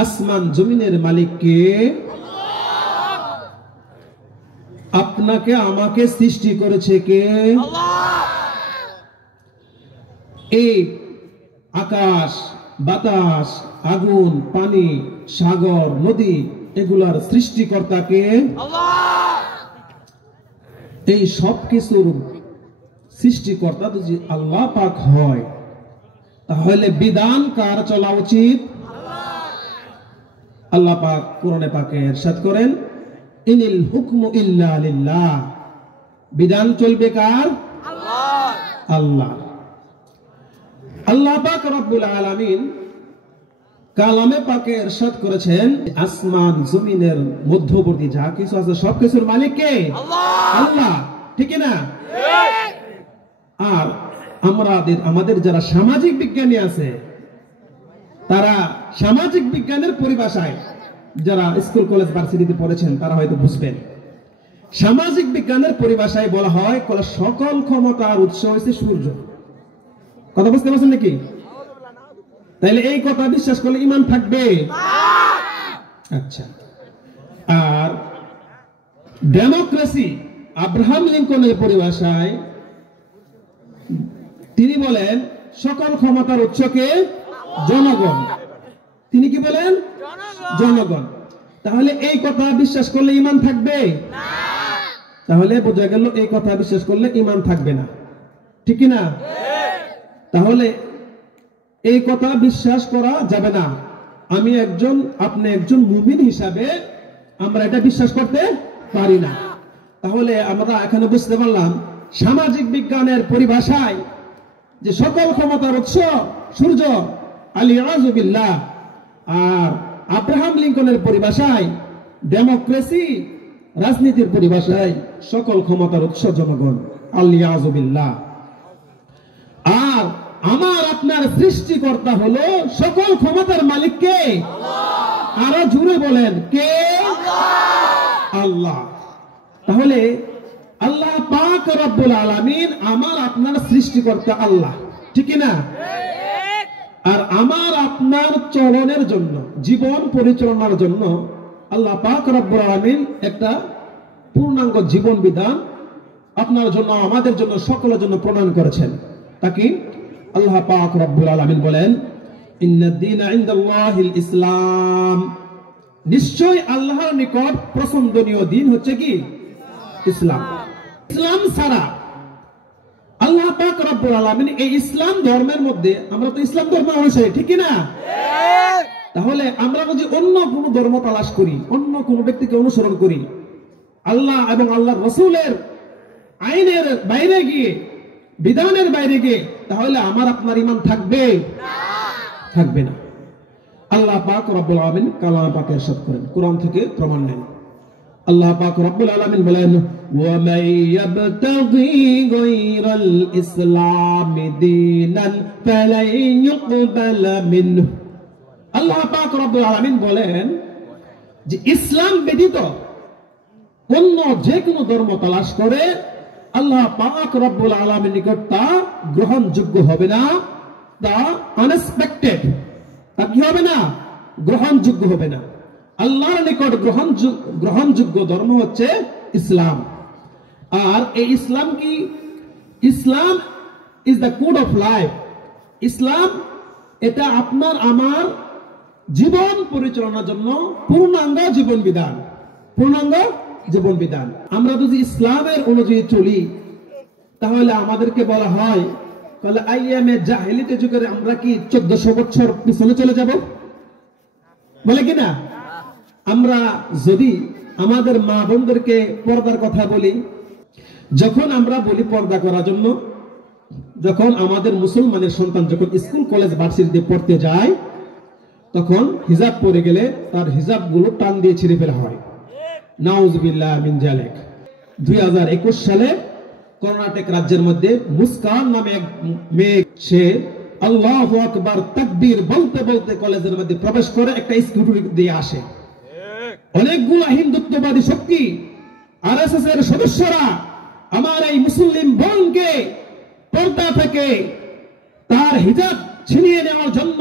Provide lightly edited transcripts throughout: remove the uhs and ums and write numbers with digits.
আসমান জমিনের মালিক কে? আপনাকে আমাকে সৃষ্টি করেছে কে? এই আকাশ, বাতাস, আগুন, পানি, সাগর, নদী এগুলার সৃষ্টিকর্তা কে? এই সব কিছুর সৃষ্টিকর্তা যদি আল্লাহ পাক হয়, তাহলে বিধান কার চলা উচিত? আল্লাহ পাক কোরআনে পাকে ইরশাদ করেন, ইনিল হুকমু ইল্লা লিল্লাহ, বিধান চলবে কার? আল্লাহ। আল্লাহ পাক রব্বুল আলামিন কালামে পাকে ইরশাদ করেছেন, আসমান জমিনের মধ্যবর্তী যা কিছু আছে সব কিছুর মালিক কে? আল্লাহ। ঠিক না? আর আমাদের যারা সামাজিক বিজ্ঞানী আছে, তারা সামাজিক বিজ্ঞানের পরিভাষায়, যারা স্কুল কলেজ ভার্সিটিতে পড়েছেন তারা হয়তো বুঝবেন, সামাজিক বিজ্ঞানের পরিভাষায় বলা হয় সকল ক্ষমতার উৎস হচ্ছে সূর্য। কথা বুঝতে পারছেন নাকি? তাইলে এই কথা বিশ্বাস করলে ঈমান থাকবে? আচ্ছা। আর ডেমোক্রেসি, আব্রাহাম লিঙ্কনের পরিভাষায় তিনি বলেন সকল ক্ষমতার উৎসকে জনগণ। তিনি কি বলেন? জনগণ। তাহলে এই কথা বিশ্বাস করলে ঈমান থাকবে? তাহলে বোঝা গেল এই কথা বিশ্বাস করলে ঈমান থাকবে না। ঠিক না? তাহলে এই কথা বিশ্বাস করা যাবে না। আমি একজন, আপনি একজন মুমিন হিসাবে আমরা এটা বিশ্বাস করতে পারি না। তাহলে আমরা এখানে বুঝতে পারলাম সামাজিক বিজ্ঞানের পরিভাষায় যে সকল ক্ষমতার উৎস সূর্য, আলিয়াযু বিল্লাহ, আর আব্রাহাম লিঙ্কনের পরিভাষায় ডেমোক্রেসি, রাজনীতির পরিভাষায় সকল ক্ষমতার উৎস জনগণ, আলিয়াযু বিল্লাহ। আর আমার আপনার সৃষ্টিকর্তা হলো সকল ক্ষমতার মালিক কে? আরো জুড়ে বলেন কে? আল্লাহ। তাহলে আল্লাহ পাক রব্বুল আলামিন আমার আপনার সৃষ্টিকর্তা আল্লাহ। ঠিক না? আর আমার আপনার চলনের জন্য, জীবন পরিচালনার জন্য আল্লাহ পাক রব্বুল আলামিন একটা পূর্ণাঙ্গ জীবন বিধান আপনার জন্য, আমাদের জন্য, সকলের জন্য প্রণয়ন করেছেন। তাকে আল্লাহ পাক রব্বুল আলামিন বলেন, ইন্নাদ দীনা ইনদাল্লাহিল ইসলাম, নিশ্চয় আল্লাহর নিকট পছন্দনীয় দিন হচ্ছে কি? ইসলাম। ইসলাম ছাড়া আল্লাহ পাক রব্বুল আলামিন এই ইসলাম ধর্মের মধ্যে, আমরা তো ইসলাম ধর্মের অনুসারী, ঠিক না? তাহলে আমরা যদি অন্য কোন ধর্ম তালাশ করি, অন্য কোন ব্যক্তিকে অনুসরণ করি, আল্লাহ এবং আল্লাহর রাসূলের আইনের বাইরে গিয়ে, বিধানের বাইরে গিয়ে, তাহলে আমার আপনার ঈমান থাকবে? থাকবে না। আল্লাহ পাক রব্বুল আলামিন কালামে পাকে ইরশাদ করেন, কোরআন থেকে প্রমাণ নেন। আল্লাহ পাক রব্বুল আলামিন বলেন, ওয়া মান ইয়াবতাগি গায়রাল ইসলাম দীনান ফালাই ইউকবাল মিনহু। আল্লাহ পাক রব্বুল আলামিন বলেন যে ইসলাম ব্যতীত অন্য যে কোনো ধর্ম তালাশ করে আল্লাহ পাক রব্বুল আলামিনের নিকট তা গ্রহণযোগ্য হবে না, তা আনএক্সপেক্টেড, তা কি হবে না? গ্রহণযোগ্য হবে না। আল্লাহর নিকট গ্রহণযোগ্য ধর্ম হচ্ছে ইসলাম। আর এই ইসলাম কি? Islam is the code of life. ইসলাম এটা আপনার আমার জীবন পরিচালনার জন্য পূর্ণাঙ্গ জীবন বিধান, পূর্ণাঙ্গ জীবন বিধান। আমরা যদি ইসলামের অনুযায়ী চলি, তাহলে আমাদেরকে বলা হয় তাহলে আইয়ামে জাহেলিতে যুগের আমরা কি 1400 বছর পিছনে চলে যাব? বলে কিনা? আমরা যদি আমাদের মা বোনদেরকে পর্দার কথা বলি, যখন আমরা বলি পর্দা করার জন্য, যখন আমাদের মুসলমানের সন্তান যখন স্কুল কলেজ ভার্সিটিতে পড়তে যায়, তখন হিজাব পরে গেলে তার হিজাব গুলো টান দিয়ে ছিঁড়ে ফেলা হয়। নাউজুবিল্লাহ মিন যালিক। 2021 সালে কর্ণাটক রাজ্যের মধ্যে মুস্কান নামে এক মেয়ে, সে আল্লাহু আকবার তাকবীর বলতে বলতে কলেজের মধ্যে প্রবেশ করে একটা স্কুটি দিয়ে আসে। অনেকগুলো হিন্দুত্ববাদী শক্তি, আরএসএস এর সদস্যরা আমার এই মুসলিম বোনকে পর্দা থেকে তার হিজাব ছিনিয়ে নেওয়ার জন্য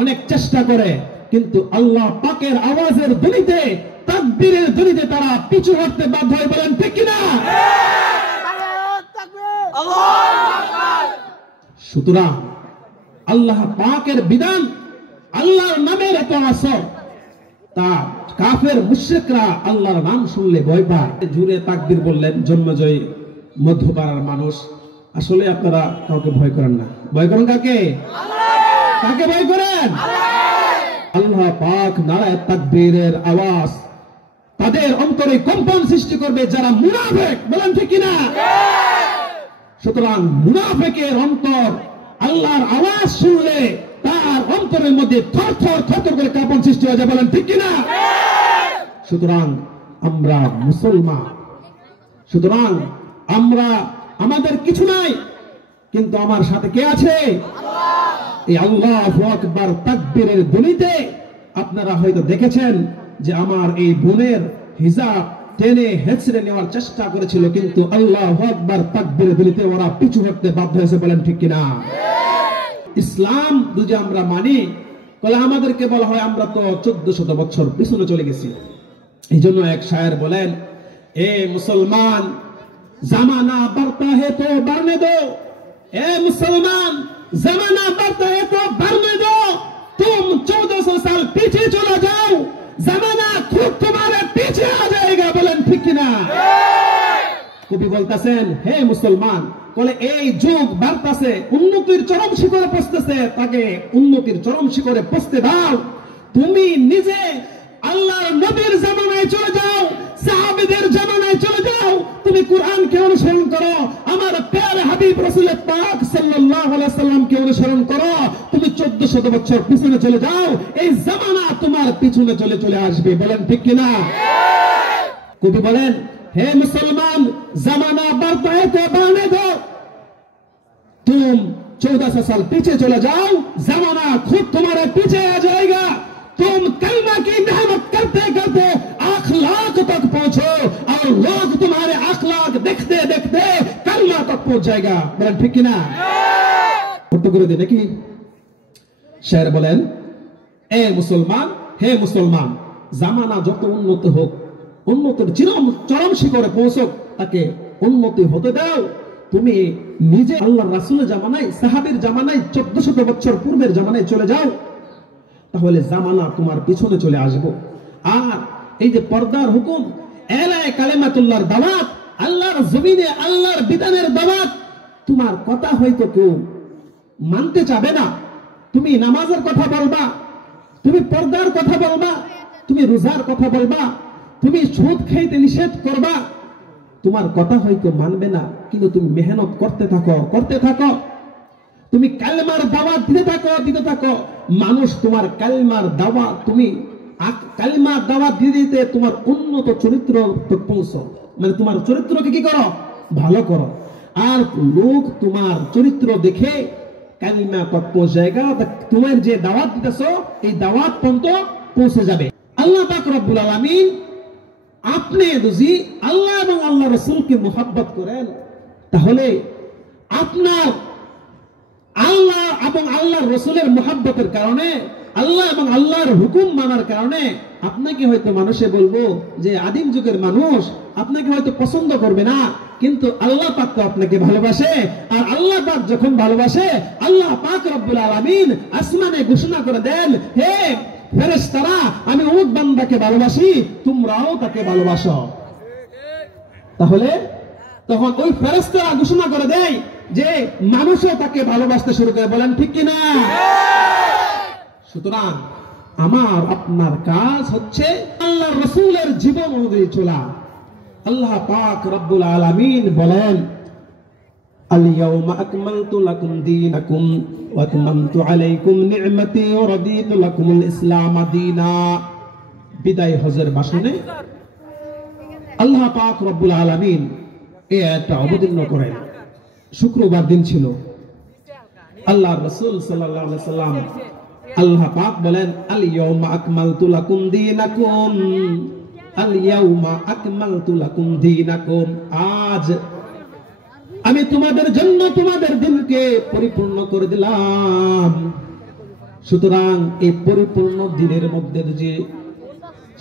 অনেক চেষ্টা করে, কিন্তু আল্লাহ পাকের আওয়াজের ধ্বনিতে, তাকবীরের ধ্বনিতে তারা পিছু হটতে বাধ্য হয়। বলেন ঠিক কিনা? সুতরাং আল্লাহ পাকের বিধান, আল্লাহর নামের এত আসর, তা কাফের মুশরিকরা আল্লাহর নাম শুনলে ভয় পায়। জুড়ে তাকবীর বললেন জন্মজয়ী মধ্যপাড়ার মানুষ। আসলে আপনারা কাউকে ভয় করেন না। ভয় করেন কাকে? কাকে ভয় করেন? আল্লাহ পাক নারায়ে তাকবীরের আওয়াজ তাদের অন্তরে কম্পন সৃষ্টি করবে যারা মুনাফিক। বলেন ঠিক কিনা? সুতরাং মুনাফিকের অন্তর আল্লাহর আওয়াজ শুনলে তার অন্তরের মধ্যে থরথর থরথর করে কাঁপন সৃষ্টি হয়ে যায়। বলেন ঠিক কিনা? সুতরাং আমরা মুসলমান, সুতরাং আমরা, আমাদের কিছু নাই, কিন্তু আমার সাথে কে আছে? এই আল্লাহু আকবার তাকবীরের ধ্বনিতে আপনারা হয়তো দেখেছেন যে আমার এই বোনের হিজাব টেনে হেঁচড়ে নেওয়ার চেষ্টা করেছিল, কিন্তু আল্লাহু আকবার তাকবীরের ধ্বনিতে ওরা পিছু হটতে বাধ্য হয়েছে। বলেন ঠিক কিনা? ইসলাম যদি আমরা মানি তাহলে আমাদেরকে বলা হয় আমরা তো 1400 বছর পিছনে চলে গেছি। এই জন্য এক শায়ের বলেন, এ মুসলমান জামানা बढ़ता है तो बढ़ने दो, ए मुसलमान जमाना बढ़ता है तो बढ़ने दो, तुम 1400 साल पीछे चला जाओ, जमाना खुद तुम्हारे पीछे आ जाएगा। बोलें ठीक किना? কবি বলতেছেন, হে মুসলমান, বলে এই যুগ বাড়তাছে, উন্নতির চরম শিখরে পৌঁছতেছে, তাকে উন্নতির চরম শিখরে পৌঁছতে দাও। তুমি নিজে আল্লাহর নবীর জামানায় চলে যাও, সাহাবীদের জামানায় চলে যাও, তুমি কুরআনকে অনুসরণ করো, আমার প্যারে হাবিব রাসূল পাক সাল্লাল্লাহু আলাইহি সাল্লামকে অনুসরণ করো। তুমি 1400 বছর পিছনে চলে যাও, এই জামানা তোমার পিছনে চলে চলে আসবে। বলেন ঠিক কিনা? কবি বলেন, हे मुसलमान जमाना बढ़ता है तो बढ़ने दो, तुम 1400 साल पीछे चले जाओ, जमाना खुद तुम्हारे पीछे आ जाएगा। तुम कलमा की मेहनत करते करते अखलाक तक पहुंचो और लोग तुम्हारे अखलाक देखते देखते कलमा तक पहुंच जाएगा। बोलें ठीक किना? উত্তর করে দিন নাকি? শায়ের বলেন, এ মুসলমান, হে মুসলমান, জামানা যত উন্নত হোক, উন্নতির চরম শিখরে পৌঁছক, তাকে উন্নতি হতে দাও। তুমি নিজে আল্লাহর রাসূলের জামানায়, সাহাবীর জামানায়, 1400 বছর পূর্বের জামানায় চলে যাও, তাহলে জামানা তোমার পিছনে চলে আসবে। আর এই যে পর্দার হুকুম, এলায়ে কালেমাতুল্লাহর দাওয়াত, আল্লাহর জমিনে আল্লাহর বিধানের দাওয়াত, তোমার কথা হয়তো কেউ মানতে চাবে না। তুমি নামাজের কথা বলবা, তুমি পর্দার কথা বলবা, তুমি রোজার কথা বলবা, তুমি সুদ খাইতে নিষেধ করবা, তোমার কথা হয়তো মানবে না, কিন্তু তুমি মেহনত করতে থাকো, করতে থাকো, তুমি কালেমার দাওয়াত দিতে থাকো, মানুষ তোমার কালেমার দাওয়াত, তুমি কালেমার দাওয়াত দিতে তোমার উন্নত চরিত্র পৌঁছো, মানে তোমার চরিত্রকে কি করো? ভালো করো। আর লোক তোমার চরিত্র দেখে কালেমা পৌঁছায়গা, তোমার যে দাওয়াত দিতেছো এই দাওয়াত পর্যন্ত পৌঁছে যাবে। আল্লাহ পাক রব্বুল আলামিন, আপনি যদি আল্লাহ এবং আল্লাহ রাসূলকে মুহাব্বত করেন, তাহলে আপনার আল্লাহ এবং আল্লাহর রাসূলের মুহাব্বতের কারণে, আল্লাহ এবং আল্লাহর হুকুম মানার কারণে আপনাকে হয়তো মানুষে বলবো যে আদিম যুগের মানুষ, আপনাকে হয়তো পছন্দ করবে না, কিন্তু আল্লাহ পাক তো আপনাকে ভালোবাসে। আর আল্লাহ পাক যখন ভালোবাসে, আল্লাহ পাক রব্বুল আলামিন আসমানে ঘোষণা করে দেন, হে ফেরেশতারা, আমি অমুক বান্দাকে ভালোবাসি, তোমরাও তাকে ভালোবাসো। তাহলে তখন ওই ফেরেশতারা ঘোষণা করে দেয় যে মানুষও তাকে ভালোবাসতে শুরু করে। বলেন ঠিক কিনা? সুতরাং আমার আপনার কাজ হচ্ছে আল্লাহর রাসূলের জীবন অনুযায়ী চলা। আল্লাহ পাক রব্বুল আলামিন বলেন, اليوم أكملت لكم دينكم وأتممت عليكم نعمتي ورضيت لكم الإسلام دينا। বিদায় হজের ভাষণে আল্লাহ পাক রব্বুল আলামিন এই আয়াতটা অবতীর্ণ করেন। শুক্রবার দিন ছিল। আল্লাহর রাসূল সাল্লাল্লাহু আলাইহি সাল্লাম, আল্লাহ পাক বলেন, আল ইয়াউমা আকমালতু লাকুম দীনাকুম, আল ইয়াউমা আকমালতু লাকুম দীনাকুম, আজ আমি তোমাদের জন্য তোমাদের দিনকে পরিপূর্ণ করে দিলাম। সুতরাং এই পরিপূর্ণ দিনের মধ্যে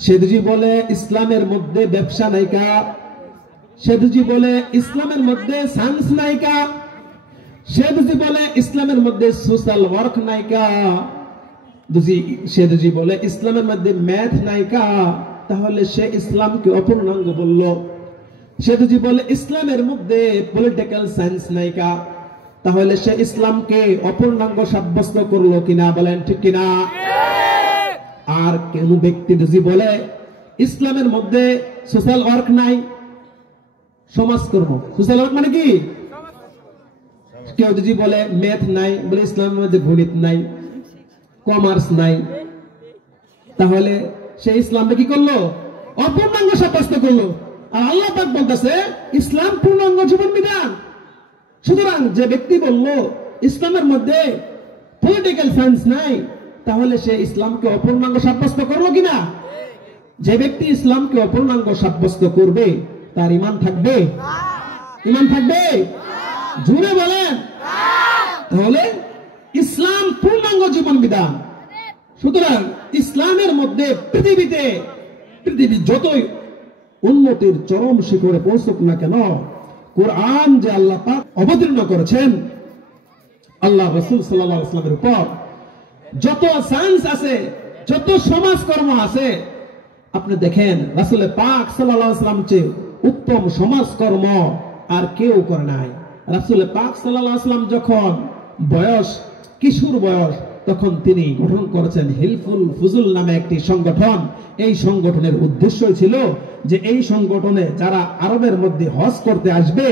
সেদুজি বলে ইসলামের মধ্যে ব্যবসা নাইকা, সেদুজি বলে ইসলামের মধ্যে সায়েন্স নাইকা, সেদুজি বলে ইসলামের মধ্যে সোশ্যাল ওয়ার্ক নাইকা, সেদুজি বলে ইসলামের মধ্যে ম্যাথ নাইকা, তাহলে সে ইসলামকে অপূর্ণাঙ্গ বলল। সেদুজি বলে ইসলামের মধ্যে পলিটিক্যাল সায়েন্স নাইকা, তাহলে সে ইসলামকে অপূর্ণাঙ্গ সাব্যস্ত করলো কিনা, বলেন ঠিক কিনা? আর কেন ব্যক্তি যদি বলে ইসলামের মধ্যে সোশ্যাল ওয়ার্ক নাই, সমাজকর্ম, সোশ্যাল ওয়ার্ক মানে কি? কেউ যদি বলে ম্যাথ নাই, বলে ইসলামের মধ্যে গণিত নাই, কমার্স নাই, তাহলে সে ইসলামটা কি করলো? অপূর্ণাঙ্গ সাব্যস্ত করলো। আর আল্লাহ পাক বলতেছে ইসলাম পূর্ণাঙ্গ জীবন বিধান। সুতরাং যে ব্যক্তি বলল ইসলামের মধ্যে পলিটিক্যাল সায়েন্স নাই, তাহলে সে ইসলামকে অপূর্ণাঙ্গ সাব্যস্ত করলো কিনা? যে ব্যক্তি ইসলামকে অপূর্ণাঙ্গ সাব্যস্ত করবে তার ঈমান থাকবে? ঈমান থাকবে? জোরে বলেন। তাহলে ইসলাম পূর্ণাঙ্গ জীবন বিধান। সুতরাং ইসলামের মধ্যে পৃথিবী যতই উন্নতির চরম শিখরে পৌঁছুক না কেন, কোরআন যে আল্লাহ পাক অবতীর্ণ করেছেন আল্লাহ রাসূল সাল্লাল্লাহু আলাইহি ওয়াসাল্লামের উপর, যত সায়েন্স আছে, যত সমাজকর্ম আছে, আপনি দেখেন রাসূল পাক সাল্লাল্লাহু আলাইহি ওয়াসাল্লাম চেয়ে উত্তম সমাজকর্ম আর কেউ করে নাই। রাসূল পাক সাল্লাল্লাহু আলাইহি ওয়াসাল্লাম যখন বয়স, কিশোর বয়স, তখন তিনি গঠন করেছেন হিলফুল ফুজুল নামে একটি সংগঠন। এই সংগঠনের উদ্দেশ্য ছিল যে এই সংগঠনে যারা আরবের মধ্যে হজ করতে আসবে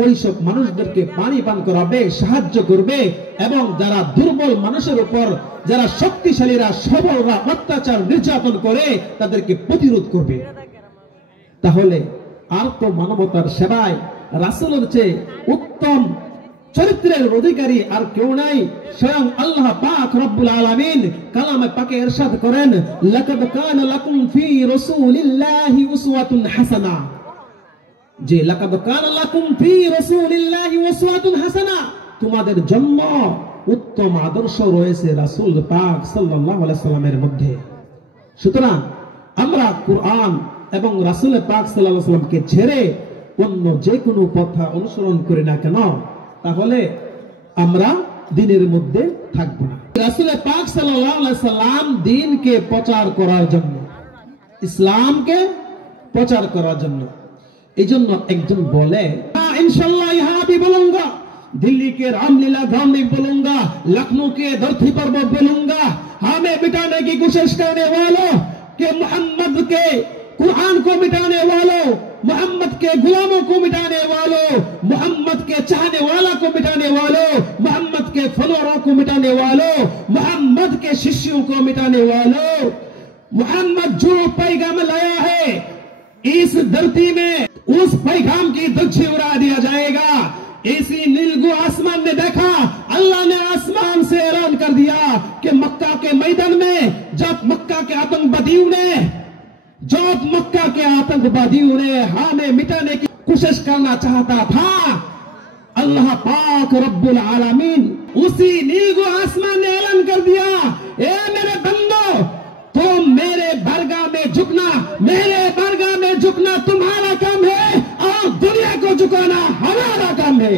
ওই সব মানুষদেরকে পানি পান করাবে, সাহায্য করবে, এবং যারা দুর্বল মানুষের উপর, যারা শক্তিশালীরা, সবলরা অত্যাচার নির্যাতন করে তাদেরকে প্রতিরোধ করবে। তাহলে আর তো মানবতার সেবায় রাসূলের চেয়ে উত্তম চরিত্রের অধিকারী আর কেউ নাই। স্বয়ং আল্লাহ পাক রব্বুল আলামিন কালামে পাকে ইরশাদ করেন, লাকাদ কানা লাকুম ফি রাসূলিল্লাহি উসওয়াতুন হাসানাহ, যে লাকাদ কানা লাকুম ফি রাসূলিল্লাহি উসওয়াতুন হাসানাহ, তোমাদের জন্য উত্তম আদর্শ রয়েছে রাসূল পাক সাল্লাল্লাহু আলাইহি সাল্লামের মধ্যে। সুতরাং আমরা কুরআন এবং রাসূল পাক সাল্লাল্লাহু আলাইহি সাল্লামকে ছেড়ে অন্য যে কোনো পথা অনুসরণ করি না কেন, তাহলে আমরা দ্বীনের মধ্যে থাকব না। রাসূল পাক সাল্লাল্লাহু আলাইহি সাল্লাম দ্বীনকে প্রচার করার জন্য, ইসলামকে প্রচার করার জন্য, এইজন্য একজন বলে इंशाअल्लाह यहाँ भी बोलूंगा, दिल्ली के रामलीला धाम में बोलूंगा, लखनऊ के धरती पर बोलूंगा, हमें मिटाने की कोशिश करने वालों के, मोहम्मद के कुरान को मिटाने वालों, मोहम्मद के गुलामों को मिटाने वालों, मोहम्मद के चाहने वाला को मिटाने वालों, मोहम्मद के फॉलोअरों को मिटाने वालों, मोहम्मद के शिष्यों को मिटाने वालों, मोहम्मद जो पैगाम लाया है इस धरती में उस पैगाम की धज्जी उड़ा दिया जाएगा। इसी नीलगु आसमान ने देखा, अल्लाह ने आसमान से ऐलान कर दिया कि मक्का के मैदान में जब मक्का के आतंकवादियों ने हमें मिटाने की कोशिश करना चाहता था, अल्लाह पाक रब्बुल आलमीन उसी नीलगु आसमान ने ऐलान कर दिया, ए मेरे बंदो, तुम मेरे बरगाह में झुकना, मेरे बरगाह में झुकना तुम्हारा काम है और दुनिया को झुकाना हमारा काम है।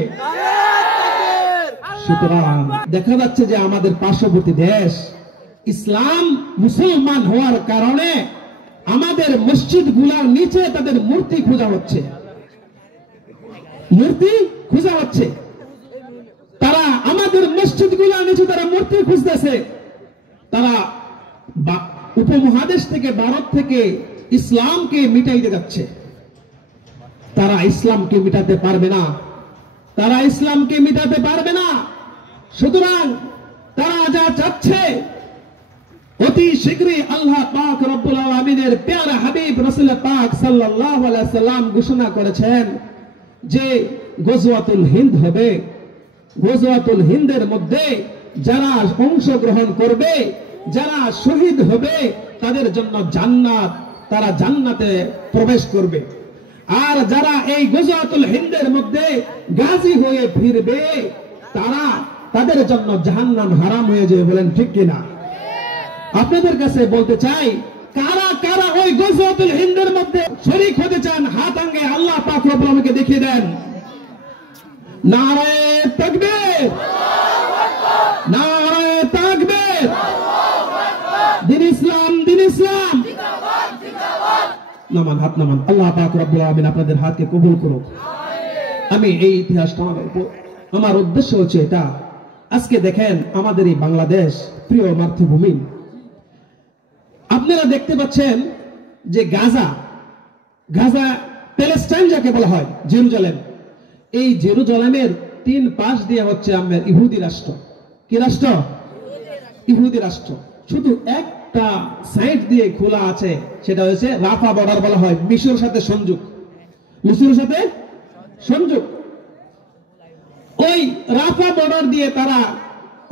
সুতরাং দেখা যাচ্ছে যে আমাদের পার্শ্ববর্তী দেশ ইসলাম মুসলমান হওয়ার কারণে আমাদের মসজিদগুলোর নিচে তাদের মূর্তি খোঁজা হচ্ছে, তারা আমাদের মসজিদগুলোর নিচে তারা মূর্তি খুঁজতেছে। তারা উপমহাদেশ থেকে, ভারত থেকে ইসলামকে মিটাইতে যাচ্ছে। তারা ইসলামকে মিটাতে পারবে না, তারা ইসলামকে মিটাতে পারবে না। সুতরাং তারা যা চাচ্ছে, অতি শীঘ্রই আল্লাহ পাক রব্বুল আলামিনের প্যারা হাবিব রাসূল পাক সাল্লাল্লাহু আলাইহি সাল্লাম ঘোষণা করেছেন যে গজওয়াতুল হিন্দ হবে। গজওয়াতুল হিন্দের মধ্যে যারা অংশগ্রহণ করবে, যারা শহীদ হবে, তাদের জন্য জান্নাত, তারা জান্নাতে প্রবেশ করবে। আর যারা এই গজওয়াতুল হিন্দের মধ্যে গাজী হয়ে ফিরবে, তাদের জন্য জাহান্নাম হারাম হয়ে যাবে। বলেন ঠিক কিনা? আপনাদের কাছে বলতে চাই, কারা কারা ওই গজওয়াতুল হিন্দের মধ্যে শরীক হতে চান হাত আঙ্গে আল্লাহ পাক রব্বুল আলামিনকে দেখিয়ে দেন। নারে তাকবীর, নারে তাকবীর, দিন ইসলাম, দিন ইসলাম। নামান, হাত নামান। আল্লাহ পাক রব্বুল আলামিন আপনাদের হাতকে কবুল করুক। আমি এই ইতিহাসটা আমার উদ্দেশ্য হচ্ছে এটা, আজকে দেখেন আমাদের এই বাংলাদেশ প্রিয় মাতৃভূমি, আপনারা দেখতে পাচ্ছেন যে গাজা প্যালেস্টাইন যাকে বলা হয়, জেরুজালেম, এই জেরুজালেমের 3 পাশ দিয়ে হচ্ছে আমাদের ইহুদি রাষ্ট্র। কি রাষ্ট্র? ইহুদি রাষ্ট্র। শুধু একটা সাইড দিয়ে খোলা আছে, সেটা হচ্ছে রাফা বর্ডার বলা হয়, মিশরের সাথে সংযোগ, মিশরের সাথে সংযোগ। ওই রাফা বর্ডার দিয়ে তারা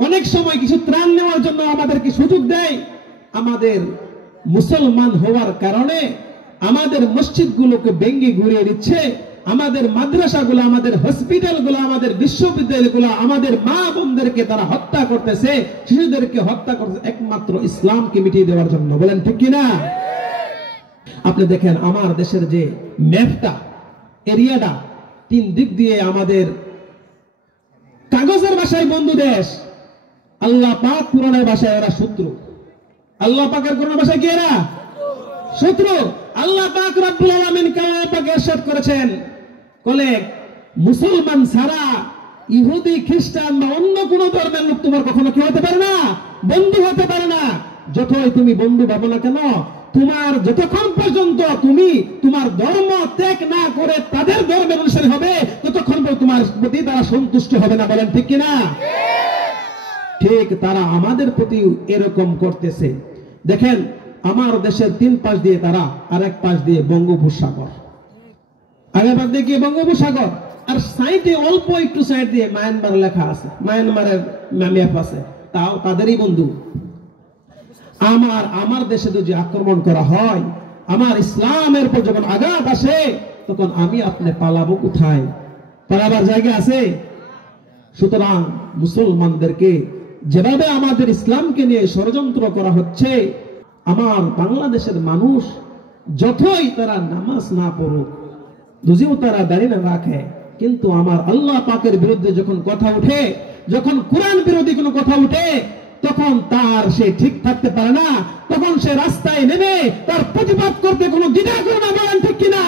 অনেক সময় কিছু ত্রাণ নেওয়ার জন্য আমাদেরকে সুযোগ দেয়। আমাদের মুসলমান হওয়ার কারণে আমাদের মসজিদগুলোকে ভেঙে ঘুরিয়ে দিচ্ছে, আমাদের মাদ্রাসাগুলো, আমাদের হসপিটালগুলো, আমাদের বিশ্ববিদ্যালয়গুলো, আমাদের মা বোনদেরকে তারা হত্যা করতেছে, শিশুদেরকে হত্যা করতেছে একমাত্র ইসলামকে মিটিয়ে দেওয়ার জন্য। বলেন ঠিক কিনা? আপনি দেখেন আমার দেশের যে ম্যাপটা, এরিয়াটা 3 দিক দিয়ে আমাদের কাগজের ভাষায় বন্ধু দেশ, আল্লাহ পাক কোরআনের ভাষায় এরা শত্রু। আল্লাহ পাকের কোরআনের ভাষায় কি এরা? শত্রু। আল্লাহ পাক রব্বুল আলামিন কালামে পাকে ইরশাদ করেছেন, বলে মুসলমান ছাড়া ইহুদি, খ্রিস্টান বা অন্য কোন ধর্মের লোক তোমার কখনো কি হতে পারে না? বন্ধু হতে পারে না। যতই তুমি বন্ধু ভাবো না কেন, তোমার যতক্ষণ পর্যন্ত তুমি তোমার ধর্ম ত্যাগ না করে তাদের ধর্মের অনুসারী হবে, ততক্ষণ পর্যন্ত তোমার প্রতি তারা সন্তুষ্ট হবে না। বলেন ঠিক কিনা? ঠিক তারা আমাদের প্রতি এরকম করতেছে। দেখেন আমার দেশের 3 পাশ দিয়ে তারা, আর 1 পাশ দিয়ে বঙ্গোপসাগর, আগে পাশ দিয়ে কি বঙ্গোপসাগর, আর সাইডে অল্প একটু সাইড দিয়ে মায়ানমার লেখা আছে, মায়ানমারের ম্যাপ আছে, তাও তাদেরই বন্ধু। আমার দেশে যদি আক্রমণ করা হয়, আমার ইসলামের উপর যখন আঘাত আসে, তখন আমি আপনি পালাবো কোথায়? পালাবার জায়গা আছে? সুতরাং মুসলমানদেরকে যেভাবে আমাদের ইসলামকে নিয়ে ষড়যন্ত্র করা হচ্ছে, আমার বাংলাদেশের মানুষ যতই তারা নামাজ না পড়ুক, যদিও তারা দাঁড়িয়ে না রাখে, কিন্তু আমার আল্লাহ পাকের বিরুদ্ধে যখন কথা উঠে, যখন কোরআন বিরোধী কোনো কথা উঠে, তখন তার সে ঠিক থাকতে পারে না, তখন সে রাস্তায় নেমে তার প্রতিবাদ করতে কোনো দ্বিধা করে না। বলেন ঠিক কিনা?